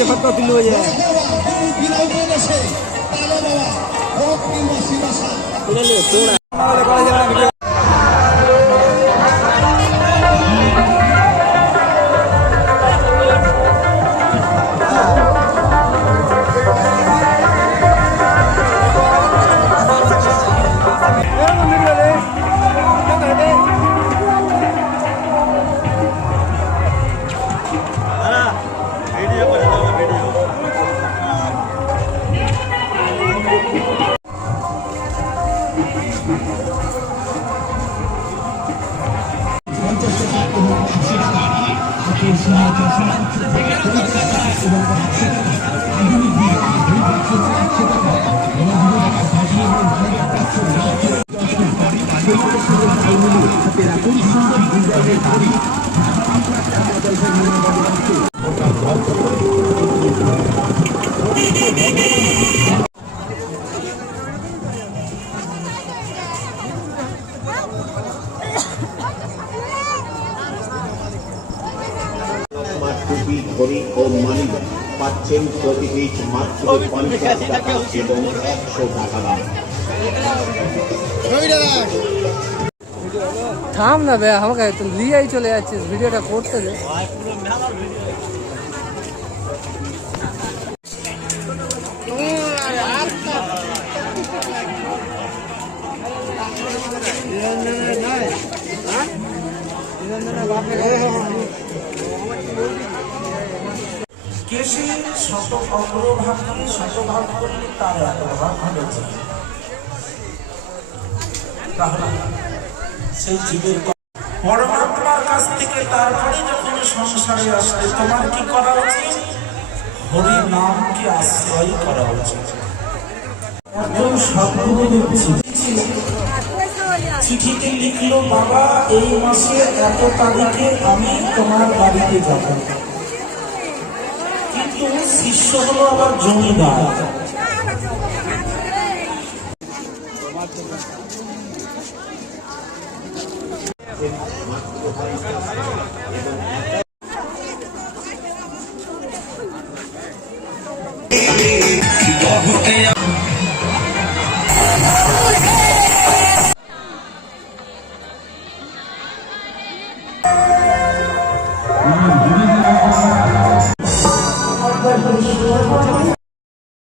যে ফটো তুললো যে ঘড়ি ও মানি পাচ্ছেন প্রতি পিস মাত্র 50 টাকা এবং 100 টাকা দাম। থাম না বে, আমাকে তো লিয়েই চলে যাচ্ছিস, ভিডিওটা করতে দে। কেশে শত অগ্রভাগকে শতভাগ করলে তার একভাগ ঘটেছে। তাহলে সেই জীবের পরমাত্মার কাছ থেকে তারপরে যখন সংসারে আসলে তোমার কি করা উচিত? হরি নামকে আশ্রয় করা উচিত। চিঠিতে লিখলো, বাবা এই মাসে এত তারিখে আমি তোমার বাড়িতে যাব। কিন্তু শিষ্য হলো আবার জমিদার।